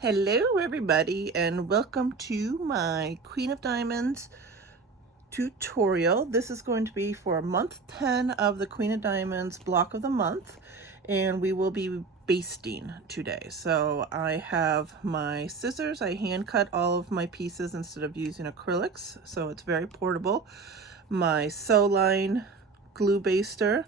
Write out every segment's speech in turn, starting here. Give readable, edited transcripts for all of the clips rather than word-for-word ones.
Hello everybody, and welcome to my Queen of Diamonds tutorial. This is going to be for month 10 of the Queen of Diamonds block of the month, and we will be basting today. So I have my scissors. I hand cut all of my pieces instead of using acrylics, so it's very portable. My sew line glue baster.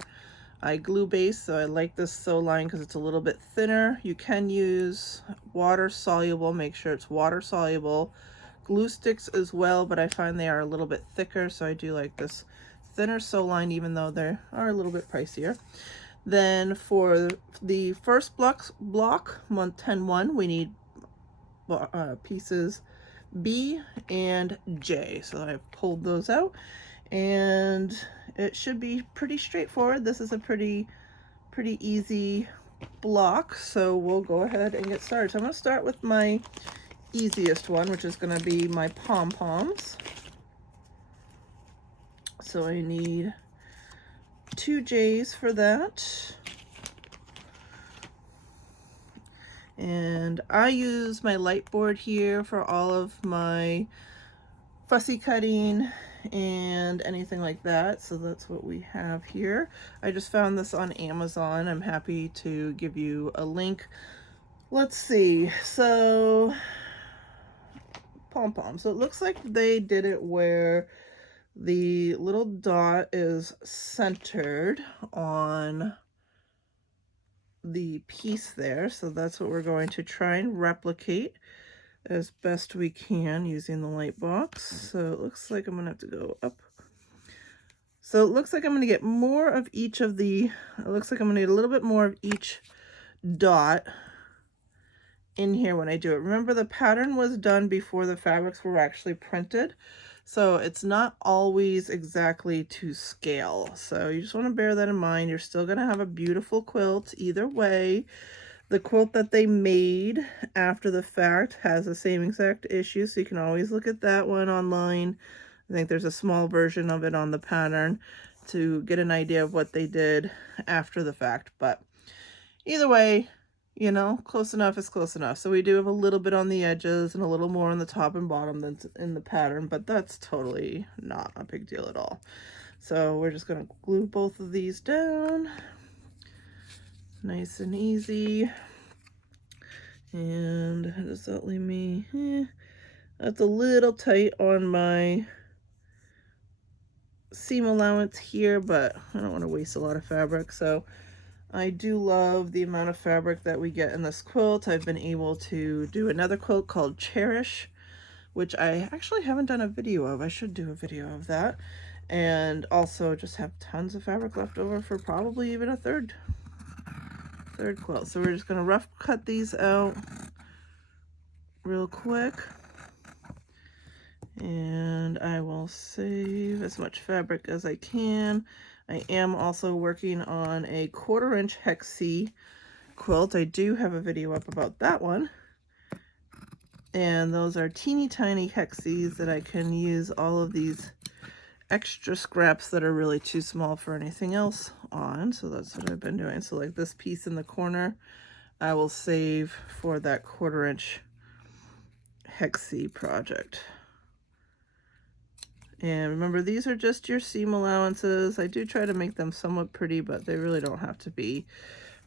I glue base, so I like this sew line because it's a little bit thinner. You can use water soluble, make sure it's water soluble. Glue sticks as well, but I find they are a little bit thicker, so I do like this thinner sew line, even though they are a little bit pricier. Then for the first block month 10-1, we need pieces B and J. So I've pulled those out, and it should be pretty straightforward. This is a pretty easy block, so we'll go ahead and get started. So I'm going to start with my easiest one, which is going to be my pom-poms. So I need 2 J's for that. And I use my light board here for all of my fussy cutting and anything like that. So that's what we have here. I just found this on Amazon. I'm happy to give you a link. Let's see. So pom-pom. So it looks like they did it where the little dot is centered on the piece there. So that's what we're going to try and replicate as best we can using the light box. So it looks like I'm gonna have to go up. So it looks like I'm gonna get more of each of the, it looks like I'm gonna get a little bit more of each dot in here when I do it. Remember, the pattern was done before the fabrics were actually printed, so it's not always exactly to scale. So you just want to bear that in mind. You're still going to have a beautiful quilt either way. The quilt that they made after the fact has the same exact issue, so you can always look at that one online. I think there's a small version of it on the pattern to get an idea of what they did after the fact. But either way, you know, close enough is close enough. So we do have a little bit on the edges and a little more on the top and bottom than in the pattern, but that's totally not a big deal at all. So we're just going to glue both of these down. Nice and easy. And does that leave me? That's a little tight on my seam allowance here, but I don't want to waste a lot of fabric. So I do love the amount of fabric that we get in this quilt. I've been able to do another quilt called Cherish, which I actually haven't done a video of. I should do a video of that. And also just have tons of fabric left over for probably even a third quilt. So we're just going to rough cut these out real quick. And I will save as much fabric as I can. I am also working on a 1/4" hex C quilt. I do have a video up about that one. And those are teeny tiny hexes that I can use all of these extra scraps that are really too small for anything else on. So that's what I've been doing. So like this piece in the corner, I will save for that 1/4" hex C project. And remember, these are just your seam allowances. I do try to make them somewhat pretty, but they really don't have to be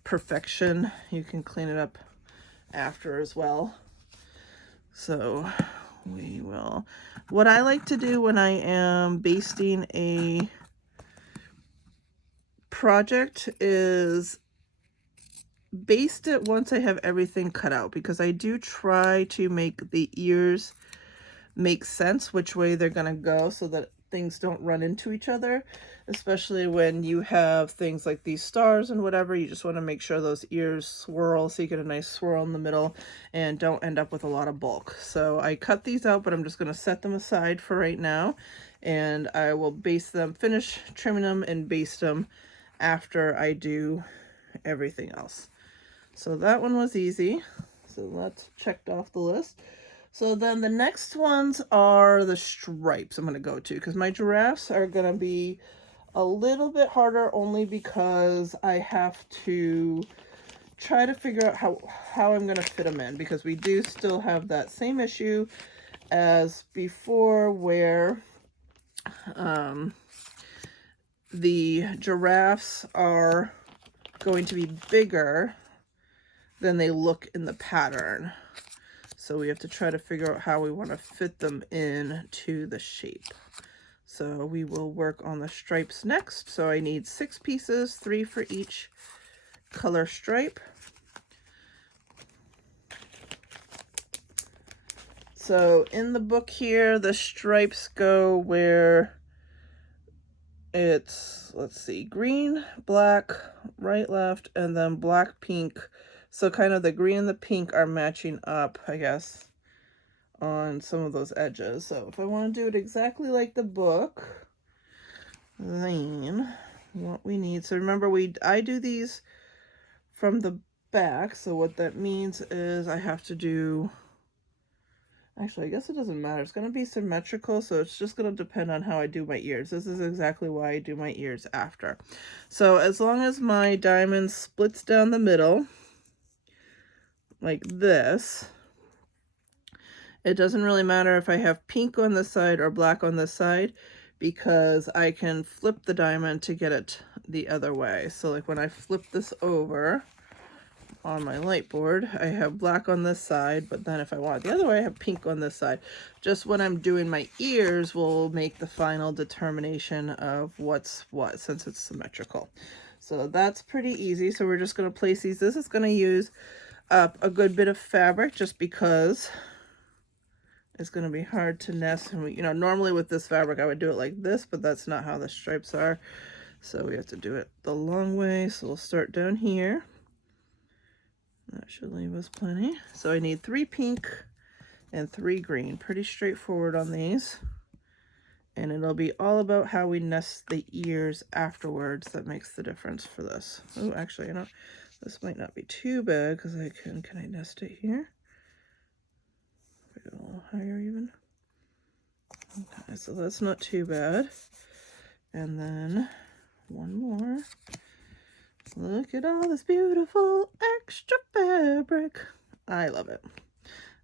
perfection. You can clean it up after as well. So we will, what I like to do when I am basting a project is baste it once I have everything cut out, because I do try to make the ears make sense which way they're going to go so that things don't run into each other, especially when you have things like these stars and whatever. You just want to make sure those ears swirl so you get a nice swirl in the middle and don't end up with a lot of bulk. So I cut these out, but I'm just going to set them aside for right now, and I will baste them, finish trimming them and baste them after I do everything else. So that one was easy, so that's checked off the list. So then the next ones are the stripes I'm going to go to, because my giraffes are going to be a little bit harder only because I have to try to figure out how I'm going to fit them in, because we do still have that same issue as before where the giraffes are going to be bigger than they look in the pattern. So we have to try to figure out how we want to fit them in to the shape. So we will work on the stripes next. So I need 6 pieces, 3 for each color stripe. So in the book here, the stripes go where it's, let's see, green, black, right, left, and then black, pink. So kind of the green and the pink are matching up, I guess, on some of those edges. So if I want to do it exactly like the book, then what we need, so remember I do these from the back. So what that means is I have to do, actually, I guess it doesn't matter. It's going to be symmetrical, so it's just going to depend on how I do my ears. This is exactly why I do my ears after. So as long as my diamond splits down the middle, like this, it doesn't really matter if I have pink on this side or black on this side, because I can flip the diamond to get it the other way. So like when I flip this over on my light board, I have black on this side, but then if I want it the other way, I have pink on this side. Just when I'm doing my ears will make the final determination of what's what, since it's symmetrical. So that's pretty easy. So we're just going to place these. This is going to use up a good bit of fabric, just because it's going to be hard to nest. And we, normally with this fabric I would do it like this, but that's not how the stripes are. So we have to do it the long way. So we'll start down here. That should leave us plenty. So I need 3 pink and 3 green. Pretty straightforward on these. And it'll be all about how we nest the ears afterwards that makes the difference for this. Oh, actually, this might not be too bad, because can I nest it here? A little higher even. Okay, so that's not too bad. And then one more. Look at all this beautiful extra fabric. I love it.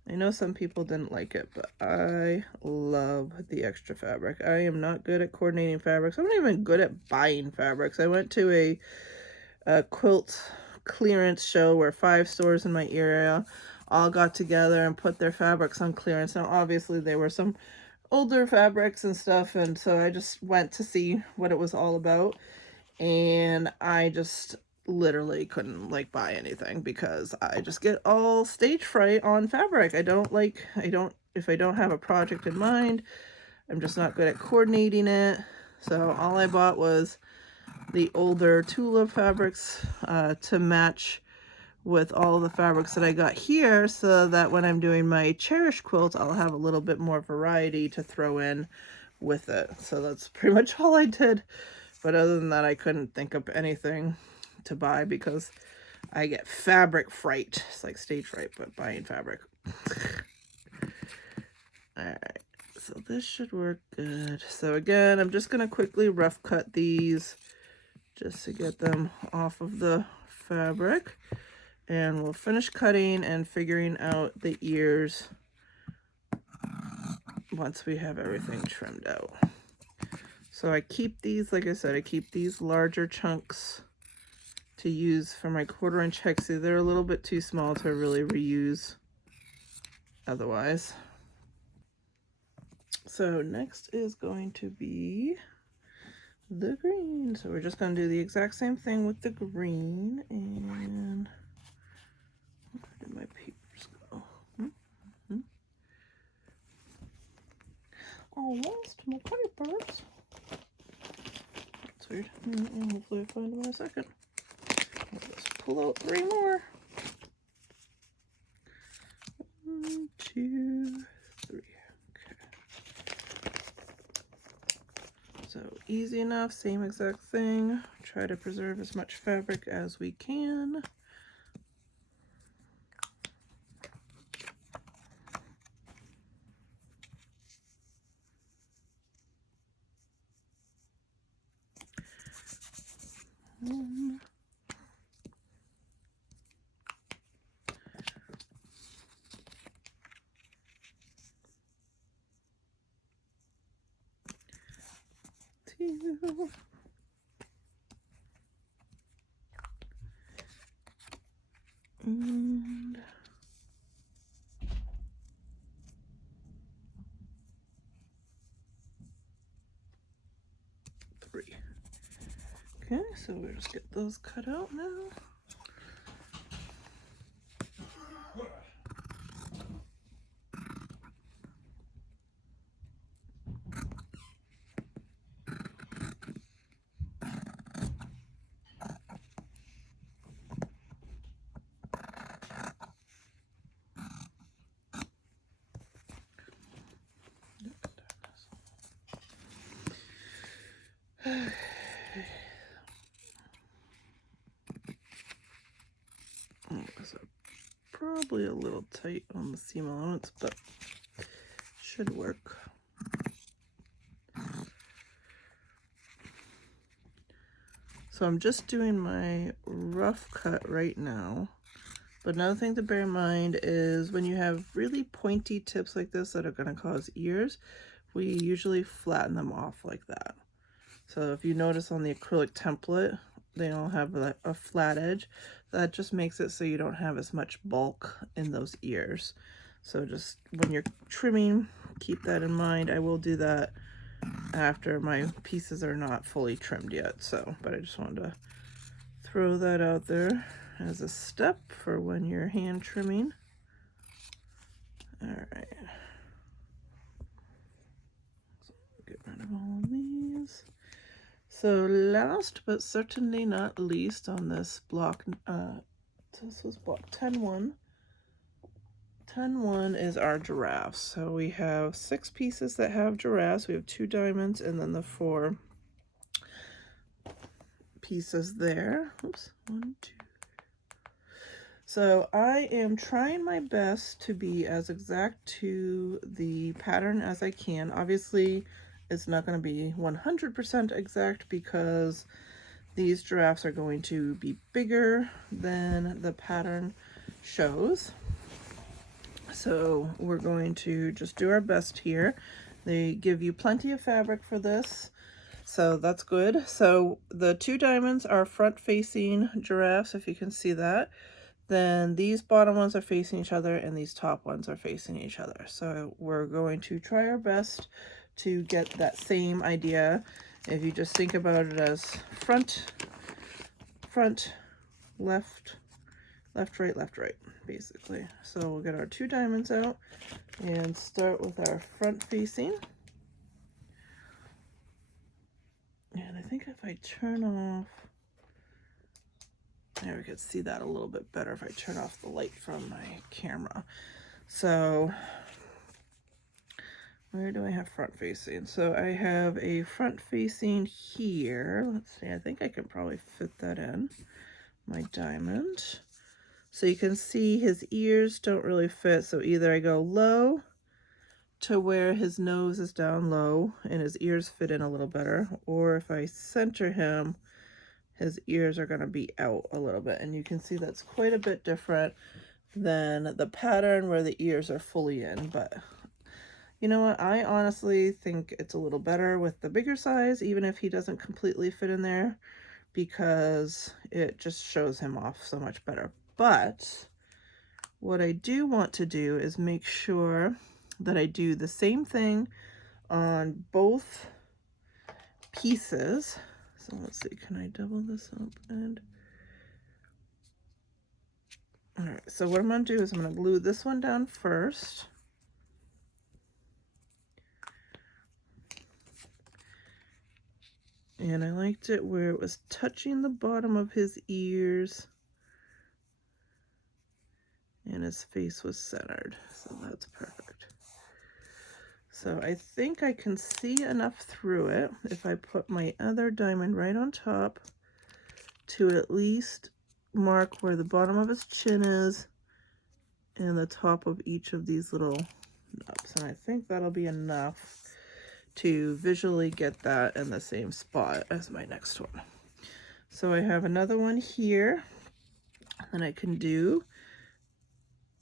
I know some people didn't like it, but I love the extra fabric. I am not good at coordinating fabrics. I'm not even good at buying fabrics. I went to a quilt clearance show where 5 stores in my area all got together and put their fabrics on clearance. Now, obviously, there were some older fabrics and stuff, and so I just went to see what it was all about. And I just literally couldn't buy anything, because I just get all stage fright on fabric. If I don't have a project in mind, I'm just not good at coordinating it. So all I bought was the older tula fabrics to match with all the fabrics that I got here, so that when I'm doing my cherish quilt, I'll have a little bit more variety to throw in with it. So that's pretty much all I did. But other than that, I couldn't think of anything to buy, because I get fabric fright. It's like stage fright, but buying fabric. Alright, so this should work good. So again, I'm just going to quickly rough cut these just to get them off of the fabric. And we'll finish cutting and figuring out the ears once we have everything trimmed out. So I keep these, like I said, I keep these larger chunks to use for my 1/4 inch hexie. They're a little bit too small to really reuse otherwise. So next is going to be the green. So we're just going to do the exact same thing with the green. And where did my papers go? I lost my papers. That's weird. And hopefully I find them in a second. I'll just pull out 3 more. 1, 2, 3. Okay. So easy enough, same exact thing. Try to preserve as much fabric as we can. you. And 3. Okay, so we'll just get those cut out now. Probably a little tight on the seam allowance, but should work. So I'm just doing my rough cut right now. But another thing to bear in mind is when you have really pointy tips like this that are going to cause ears, we usually flatten them off like that. So if you notice on the acrylic template, they all have a flat edge. That just makes it so you don't have as much bulk in those ears. So just when you're trimming, keep that in mind. I will do that after my pieces are not fully trimmed yet. So, but I just wanted to throw that out there as a step for when you're hand trimming. All right. So get rid of all of these. So last but certainly not least on this block, this was block 10-1. 10-1 is our giraffes. So we have 6 pieces that have giraffes. We have 2 diamonds and then the 4 pieces there. Oops, 1, 2. So I am trying my best to be as exact to the pattern as I can. Obviously, it's not going to be 100% exact because these giraffes are going to be bigger than the pattern shows. So we're going to just do our best here. They give you plenty of fabric for this, so that's good. So the 2 diamonds are front-facing giraffes, if you can see that. Then these bottom ones are facing each other and these top ones are facing each other. So we're going to try our best to get that same idea. If you just think about it as front, left, right, basically. So we'll get our 2 diamonds out and start with our front facing. And I think if I turn off, there we could see that a little bit better if I turn off the light from my camera. So where do I have front facing? So I have a front facing here. Let's see, I think I can probably fit that in. My diamond. So you can see his ears don't really fit. So either I go low to where his nose is down low and his ears fit in a little better, or if I center him, his ears are going to be out a little bit. And you can see that's quite a bit different than the pattern where the ears are fully in. But you know what? I honestly think it's a little better with the bigger size, even if he doesn't completely fit in there, because it just shows him off so much better. But what I do want to do is make sure that I do the same thing on both pieces. So let's see, can I double this up? And all right, so what I'm going to do is I'm going to glue this one down first. And I liked it where it was touching the bottom of his ears and his face was centered. So that's perfect. So I think I can see enough through it if I put my other diamond right on top to at least mark where the bottom of his chin is and the top of each of these little nubs. And I think that'll be enough to visually get that in the same spot as my next one. So I have another one here that I can do.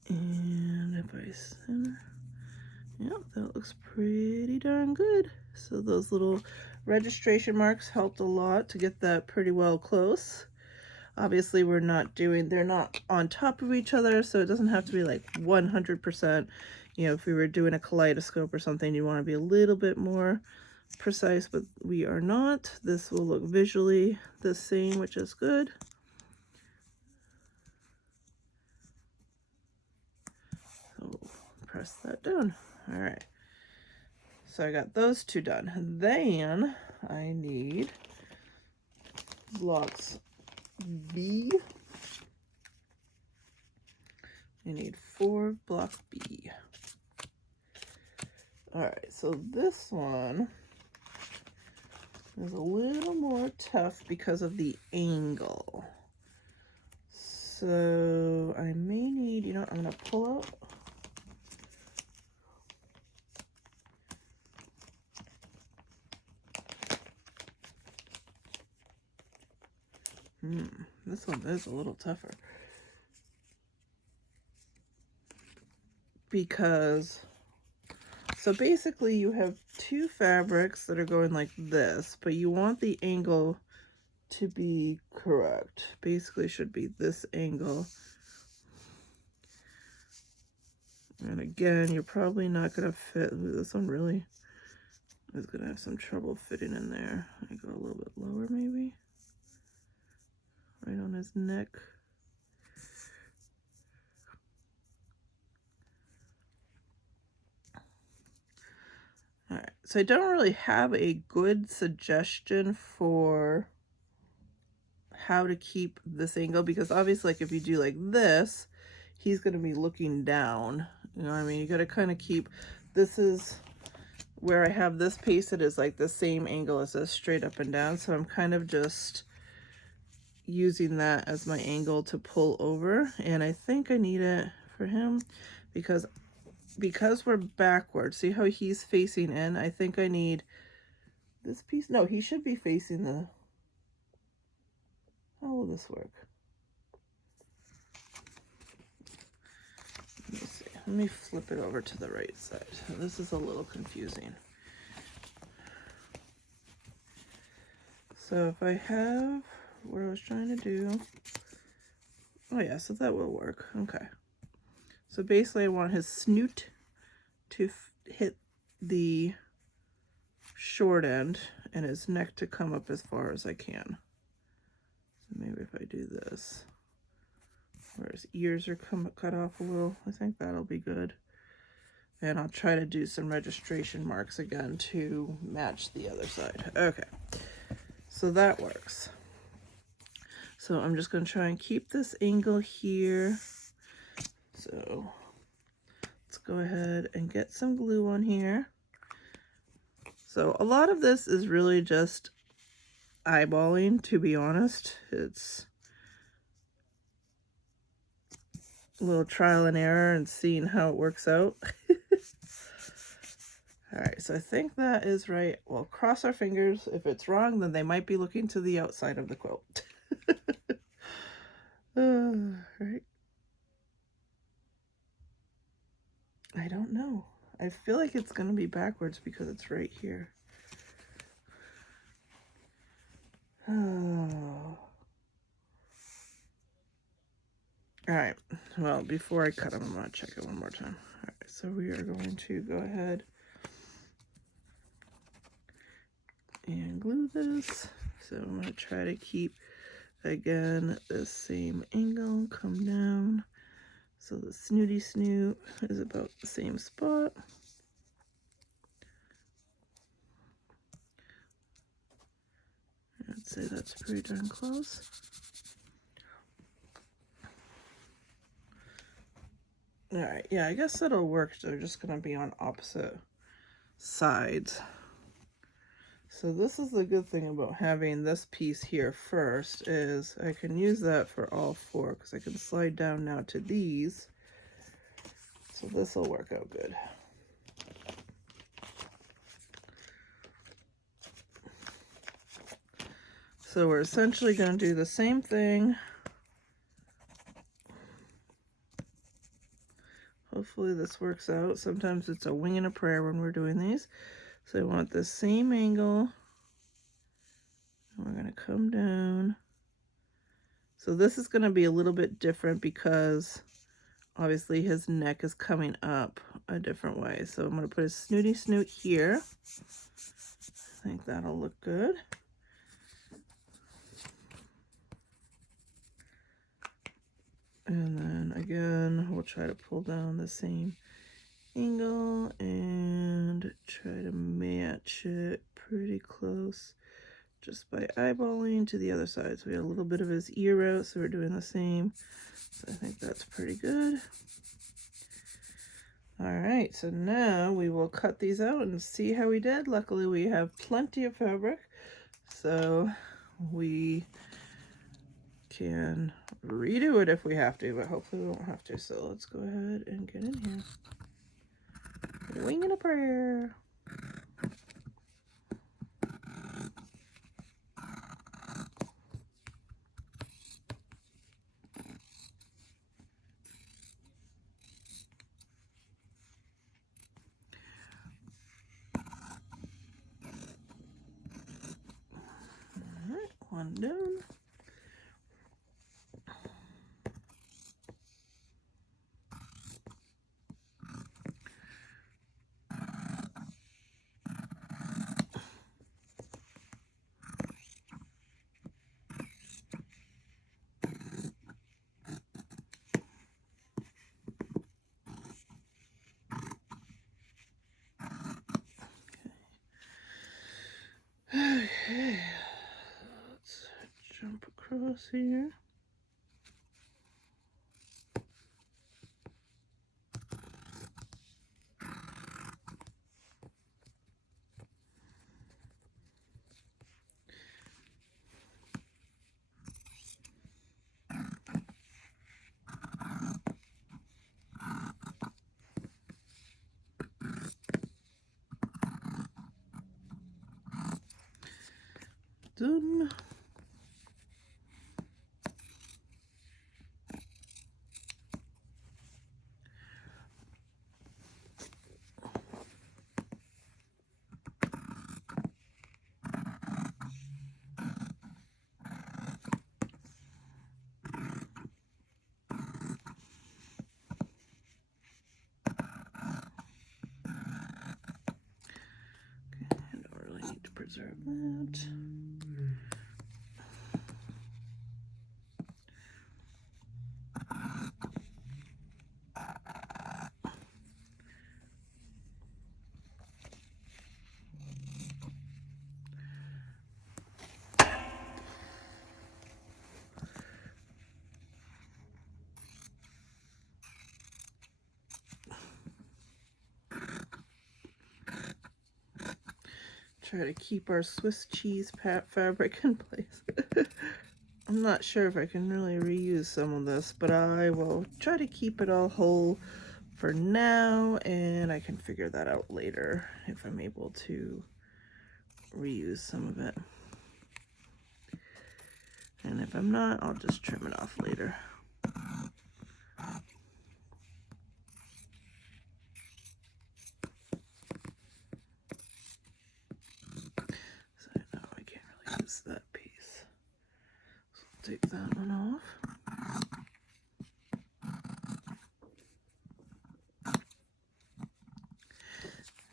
And if I center, Yeah, that looks pretty darn good. So those little registration marks helped a lot to get that pretty well close. Obviously, they're not on top of each other, so it doesn't have to be like 100%. You know, if we were doing a kaleidoscope or something, you want to be a little bit more precise, but we are not. This will look visually the same, which is good. So press that down. All right. So I got those two done. Then I need blocks B. I need 4 block B. All right, so this one is a little more tough because of the angle. So I may need, you know what, I'm gonna pull out. This one is a little tougher. Because, so basically you have 2 fabrics that are going like this, but you want the angle to be correct. Basically should be this angle. And again, you're probably not gonna fit. Ooh, this one really is gonna have some trouble fitting in there. I go a little bit lower maybe. Right on his neck. All right, so I don't really have a good suggestion for how to keep this angle, because obviously, like if you do like this, he's going to be looking down. You know what I mean? You got to kind of keep, this is where I have this pasted is like the same angle as this, straight up and down. So I'm kind of just using that as my angle to pull over. And I think I need it for him because we're backwards. See how he's facing in? I think I need this piece. No, he should be facing the, how will this work? Let me see. Let me flip it over to the right side. This is a little confusing. So if I have what I was trying to do, oh yeah, so that will work. Okay. So basically I want his snoot to hit the short end and his neck to come up as far as I can. So maybe if I do this, where his ears are cut off a little, I think that'll be good. And I'll try to do some registration marks again to match the other side. Okay, so that works. So I'm just going to try and keep this angle here. So let's go ahead and get some glue on here. So a lot of this is really just eyeballing, to be honest. It's a little trial and error and seeing how it works out. All right, so I think that is right. We'll cross our fingers. If it's wrong, then they might be looking to the outside of the quilt. Right. I don't know. I feel like it's going to be backwards because it's right here. Oh. All right. Well, before I cut them, I'm going to check it one more time. All right. So we are going to go ahead and glue this. So I'm going to try to keep, again, the same angle, come down. So the snooty snoot is about the same spot. I'd say that's pretty darn close. All right, yeah, I guess that'll work. They're just gonna be on opposite sides. So this is the good thing about having this piece here first, is I can use that for all 4 because I can slide down now to these. So this will work out good. So we're essentially going to do the same thing. Hopefully hopefully this works out. Sometimes it's a wing and a prayer when we're doing these. So I want the same angle. And we're going to come down. So this is going to be a little bit different because obviously his neck is coming up a different way. So I'm going to put his snooty snoot here. I think that'll look good. And then again, we'll try to pull down the same angle and try to match it pretty close just by eyeballing to the other side. So we got a little bit of his ear out, so we're doing the same. So I think that's pretty good. All right, so now we will cut these out and see how we did. Luckily, we have plenty of fabric, so we can redo it if we have to, but hopefully we won't have to. So let's go ahead and get in here. Wing and a prayer. All right, one down. Okay, let's jump across here. Done. I don't really need to preserve that. Try to keep our Swiss cheese fabric in place. I'm not sure if I can really reuse some of this, but I will try to keep it all whole for now, and I can figure that out later if I'm able to reuse some of it. And if I'm not, I'll just trim it off later. So now I can't really use that piece. So I'll take that one off.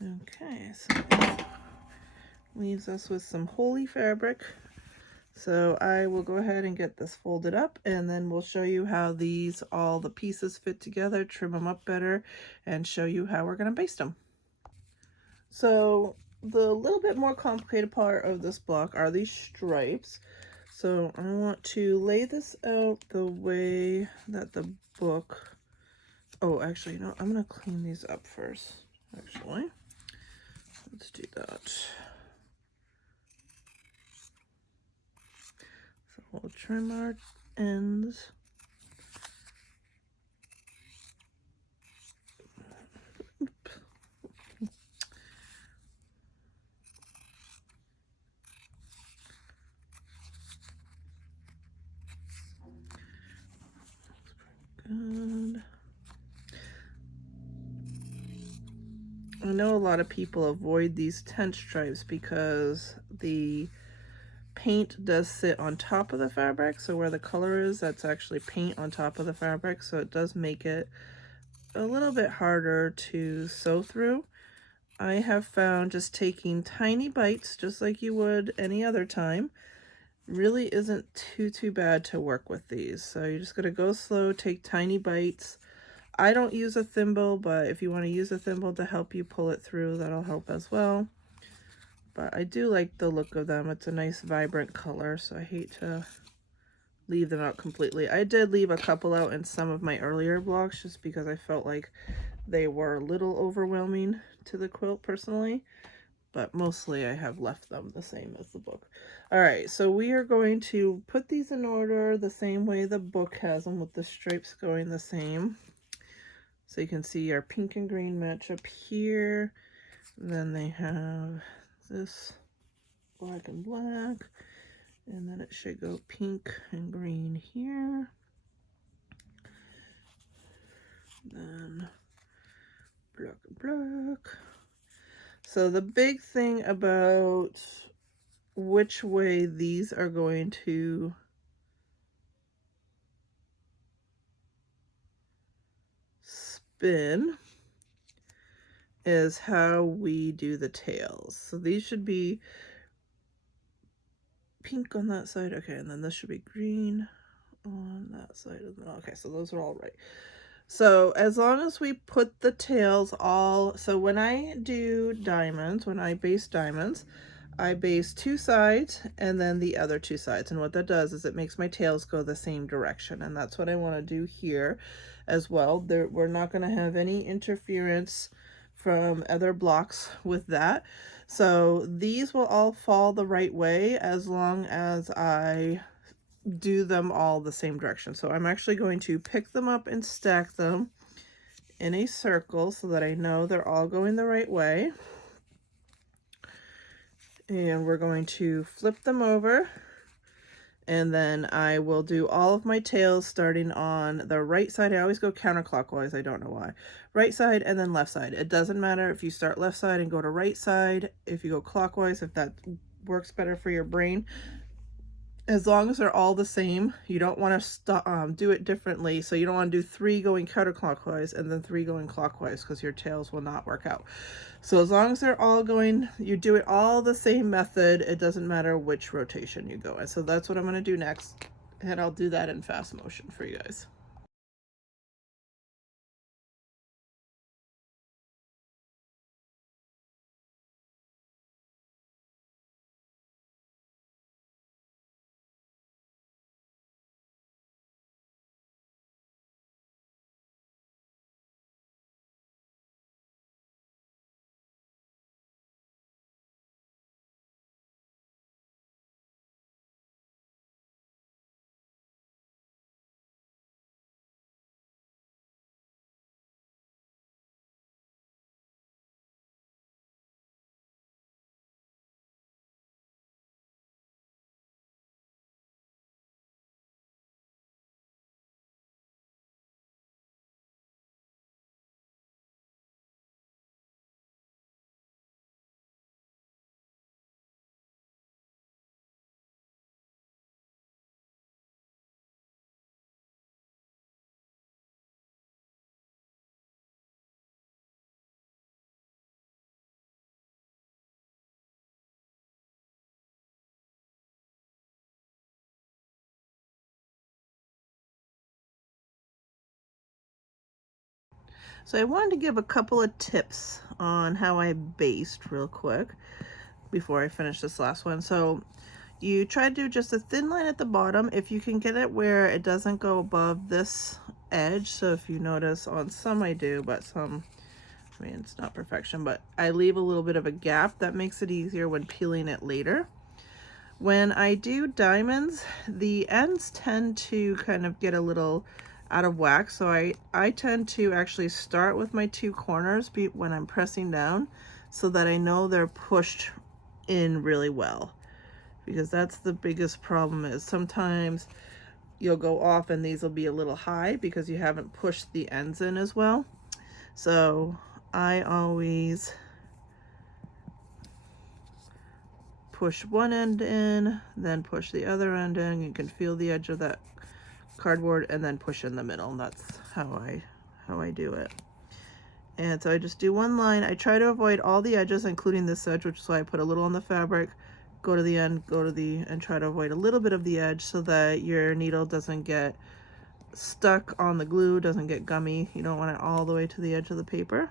Okay, so that leaves us with some holey fabric. So I will go ahead and get this folded up, and then we'll show you how all the pieces fit together, trim them up better, and show you how we're going to baste them. So the little bit more complicated part of this block are these stripes. So I want to lay this out the way that the book... Oh, actually, no, I'm going to clean these up first, actually. Let's do that. So we'll trim our ends. Good. I know a lot of people avoid these tent stripes because the paint does sit on top of the fabric, so where the color is, that's actually paint on top of the fabric, so it does make it a little bit harder to sew through. I have found just taking tiny bites, just like you would any other time, really isn't too bad to work with these. So you're just gonna go slow, take tiny bites. I don't use a thimble, but if you want to use a thimble to help you pull it through, that'll help as well. But I do like the look of them. It's a nice vibrant color, so I hate to leave them out completely. I did leave a couple out in some of my earlier vlogs just because I felt like they were a little overwhelming to the quilt personally, but mostly I have left them the same as the book. All right, so we are going to put these in order the same way the book has them, with the stripes going the same. So you can see our pink and green match up here. Then they have this black and black, and then it should go pink and green here. Then black and black. So the big thing about which way these are going to spin is how we do the tails. So these should be pink on that side. Okay, and then this should be green on that side as well. Okay, so those are all right. So as long as we put the tails all, so when I do diamonds, when I base diamonds, I base two sides and then the other two sides. And what that does is it makes my tails go the same direction. And that's what I want to do here as well. We're not going to have any interference from other blocks with that. So these will all fall the right way as long as I do them all the same direction. So I'm actually going to pick them up and stack them in a circle so that I know they're all going the right way. And we're going to flip them over, and then I will do all of my tails starting on the right side. I always go counterclockwise, I don't know why. Right side and then left side. It doesn't matter if you start left side and go to right side, if you go clockwise, if that works better for your brain. As long as they're all the same, you don't want to do it differently. So you don't want to do 3 going counterclockwise and then 3 going clockwise, because your tails will not work out. So as long as they're all going, you do it all the same method. It doesn't matter which rotation you go in. So that's what I'm going to do next. And I'll do that in fast motion for you guys. So I wanted to give a couple of tips on how I based real quick before I finish this last one. So you try to do just a thin line at the bottom if you can get it where it doesn't go above this edge. So if you notice, on some I do, but some, I mean, it's not perfection, but I leave a little bit of a gap. That makes it easier when peeling it later. When I do diamonds, the ends tend to kind of get a little out of whack, so I tend to actually start with my 2 corners when I'm pressing down, so that I know they're pushed in really well, because that's the biggest problem. Is sometimes you'll go off and these will be a little high because you haven't pushed the ends in as well. So I always push one end in, then push the other end in. You can feel the edge of that cardboard and then push in the middle. And that's how I do it. And so I just do one line. I try to avoid all the edges, including this edge, which is why I put a little on the fabric, go to the end, and try to avoid a little bit of the edge so that your needle doesn't get stuck on the glue, doesn't get gummy. You don't want it all the way to the edge of the paper.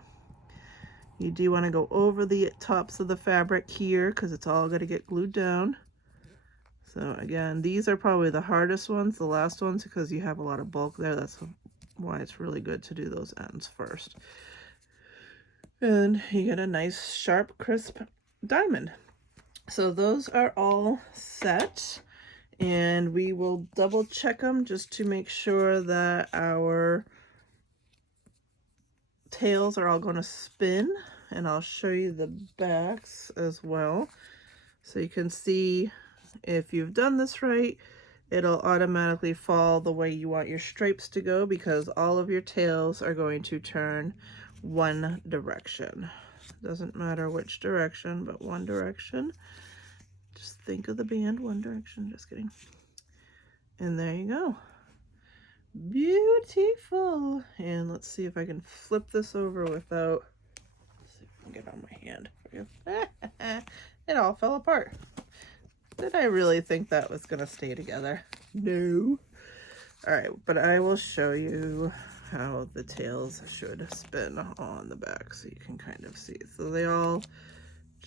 You do want to go over the tops of the fabric here because it's all going to get glued down. So again, these are probably the hardest ones, the last ones, because you have a lot of bulk there. That's why it's really good to do those ends first. And you get a nice, sharp, crisp diamond. So those are all set. And we will double check them just to make sure that our tails are all going to spin. And I'll show you the backs as well. So you can see if you've done this right, it'll automatically fall the way you want your stripes to go because all of your tails are going to turn one direction. Doesn't matter which direction, but one direction. Just think of the band, One Direction. Just kidding. And there you go. Beautiful. And let's see if I can flip this over without, let's see if I can get on my hand for you. It all fell apart. Did I really think that was going to stay together? No. All right, but I will show you how the tails should spin on the back so you can kind of see. So they all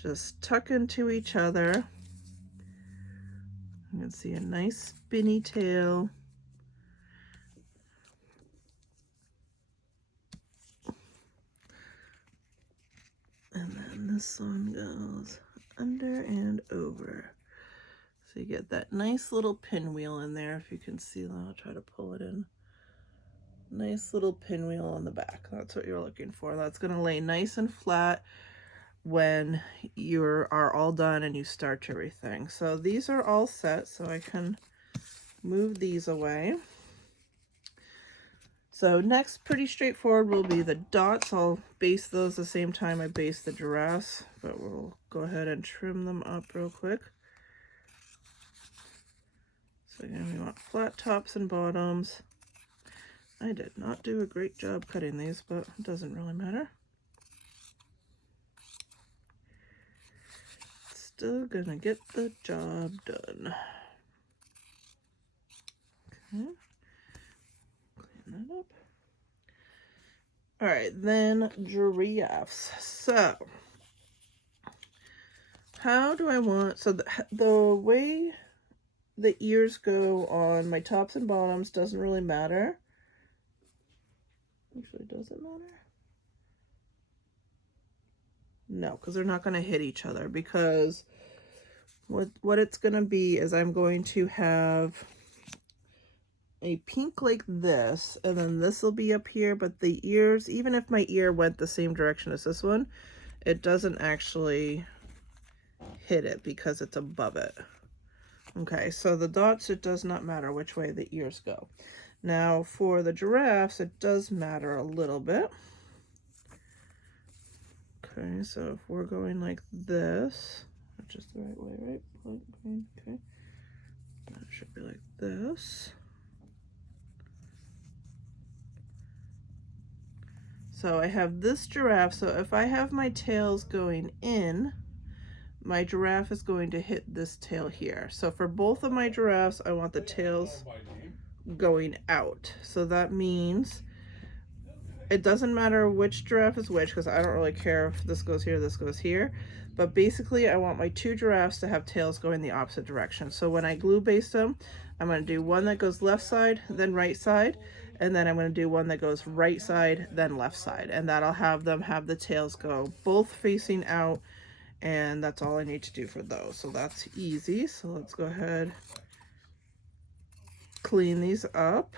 just tuck into each other. You can see a nice spinny tail. And then this one goes under and over. So you get that nice little pinwheel in there. If you can see that, I'll try to pull it in. Nice little pinwheel on the back. That's what you're looking for. That's going to lay nice and flat when you are all done and you starch everything. So these are all set, so I can move these away. So next, pretty straightforward, will be the dots. I'll base those the same time I base the giraffes, but we'll go ahead and trim them up real quick. So again, we want flat tops and bottoms. I did not do a great job cutting these, but it doesn't really matter. Still gonna get the job done. Okay. Clean that up. All right, then giraffes. So how do I want, so the way the ears go on my tops and bottoms doesn't really matter. Actually, does it matter? No, because they're not going to hit each other, because what it's going to be is I'm going to have a pink like this, and then this will be up here, but the ears, even if my ear went the same direction as this one, it doesn't actually hit it because it's above it. Okay, so the dots, it does not matter which way the ears go. Now for the giraffes, it does matter a little bit. Okay, so if we're going like this, which is the right way, right? Okay, that should be like this. So I have this giraffe, so if I have my tails going in, my giraffe is going to hit this tail here. So for both of my giraffes, I want the tails going out. So that means it doesn't matter which giraffe is which, because I don't really care if this goes here, this goes here. But basically, I want my two giraffes to have tails going the opposite direction. So when I glue baste them, I'm going to do one that goes left side, then right side. And then I'm going to do one that goes right side, then left side. And that'll have them have the tails go both facing out. And that's all I need to do for those. So that's easy. So let's go ahead, clean these up.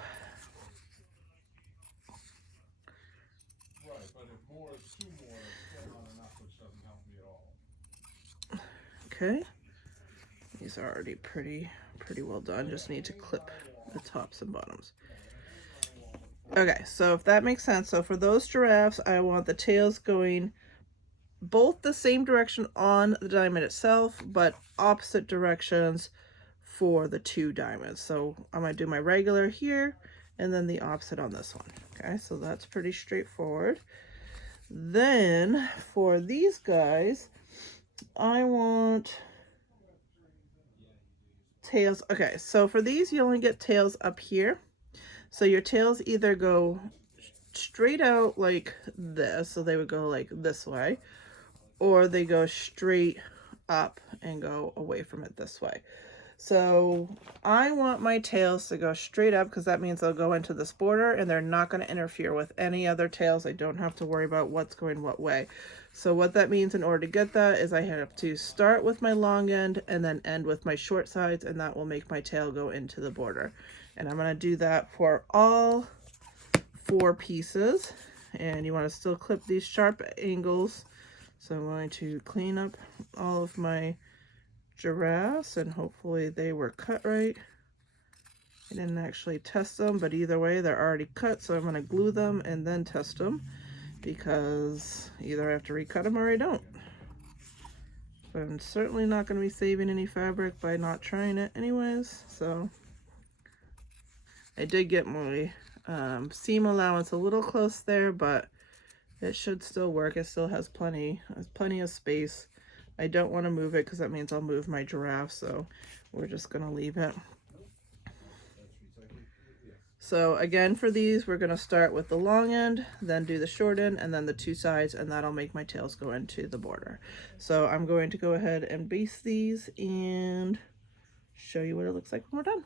Okay, these are already pretty well done. Just need to clip the tops and bottoms. Okay, so if that makes sense, so for those giraffes, I want the tails going both the same direction on the diamond itself, but opposite directions for the two diamonds. So I'm going to do my regular here and then the opposite on this one. Okay, so that's pretty straightforward. Then for these guys, I want tails. Okay, so for these, you only get tails up here. So your tails either go straight out like this, so they would go like this way, or they go straight up and go away from it this way. So I want my tails to go straight up because that means they'll go into this border and they're not going to interfere with any other tails. I don't have to worry about what's going what way. So what that means in order to get that is I have to start with my long end and then end with my short sides, and that will make my tail go into the border. And I'm going to do that for all 4 pieces. And you want to still clip these sharp angles. So I'm going to clean up all of my giraffes, and hopefully they were cut right. I didn't actually test them, but either way they're already cut, so I'm going to glue them and then test them, because either I have to recut them or I don't. But I'm certainly not going to be saving any fabric by not trying it anyways. So I did get my seam allowance a little close there, but it should still work. It still has plenty of space. I don't want to move it because that means I'll move my giraffe, so we're just going to leave it. So again, for these, we're going to start with the long end, then do the short end, and then the 2 sides, and that'll make my tails go into the border. So I'm going to go ahead and baste these and show you what it looks like when we're done.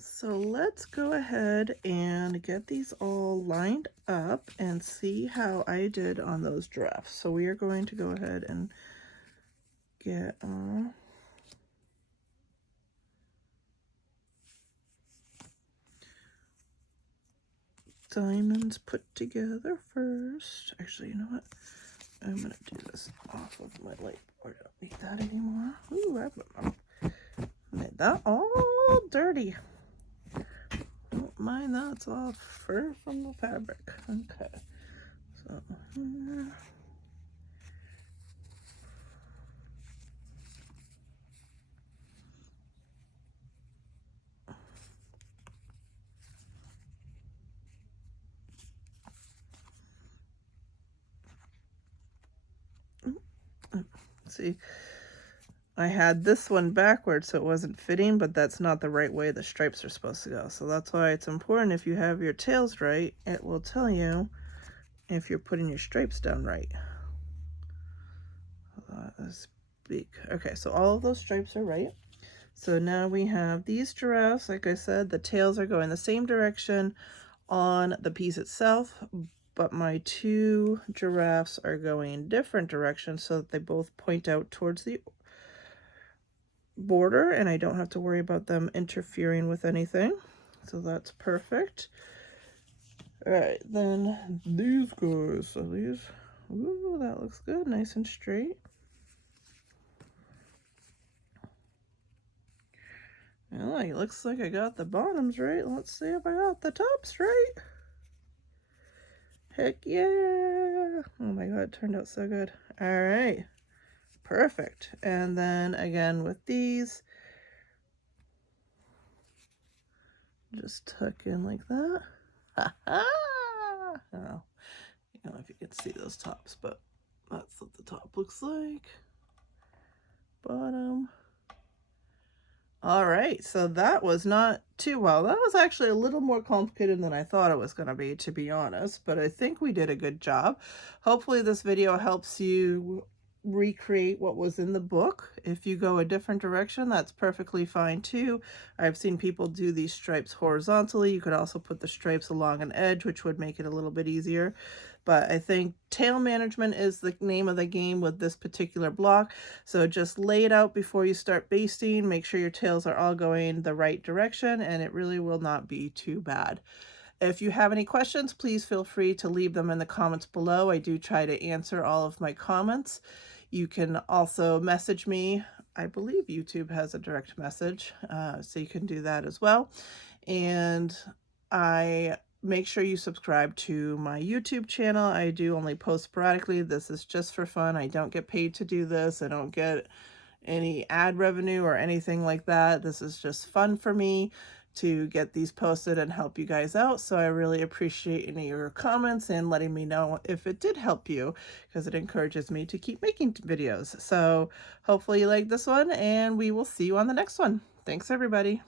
So let's go ahead and get these all lined up and see how I did on those giraffes. So we are going to go ahead and get diamonds put together first. Actually, you know what? I'm going to do this off of my light board. I don't need that anymore. Ooh, I've made that all dirty. Don't mind that, it's all fur from the fabric. Okay, so see, I had this one backwards so it wasn't fitting, but that's not the right way the stripes are supposed to go. So that's why it's important, if you have your tails right, it will tell you if you're putting your stripes down right. That is big. Okay, so all of those stripes are right. So now we have these giraffes. Like I said, the tails are going the same direction on the piece itself, but my two giraffes are going in different directions so that they both point out towards the border and I don't have to worry about them interfering with anything. So that's perfect. All right, then these guys. So these, ooh, that looks good, nice and straight. Well, it looks like I got the bottoms right. Let's see if I got the tops right. Heck yeah! Oh my god, it turned out so good. All right, perfect. And then again with these, just tuck in like that. Ha ha! Oh, I don't know if you can see those tops, but that's what the top looks like. Bottom. All right, so that was not too well. That was actually a little more complicated than I thought it was going to be honest, but I think we did a good job. Hopefully this video helps you recreate what was in the book. If you go a different direction, that's perfectly fine too. I've seen people do these stripes horizontally. You could also put the stripes along an edge, which would make it a little bit easier. But I think tail management is the name of the game with this particular block. So just lay it out before you start basting. Make sure your tails are all going the right direction and it really will not be too bad. If you have any questions, please feel free to leave them in the comments below. I do try to answer all of my comments. You can also message me. I believe YouTube has a direct message, so you can do that as well. And make sure you subscribe to my YouTube channel. I do only post sporadically. This is just for fun. I don't get paid to do this. I don't get any ad revenue or anything like that. This is just fun for me to get these posted and help you guys out. So I really appreciate any of your comments and letting me know if it did help you, because it encourages me to keep making videos. So hopefully you like this one and we will see you on the next one. Thanks everybody.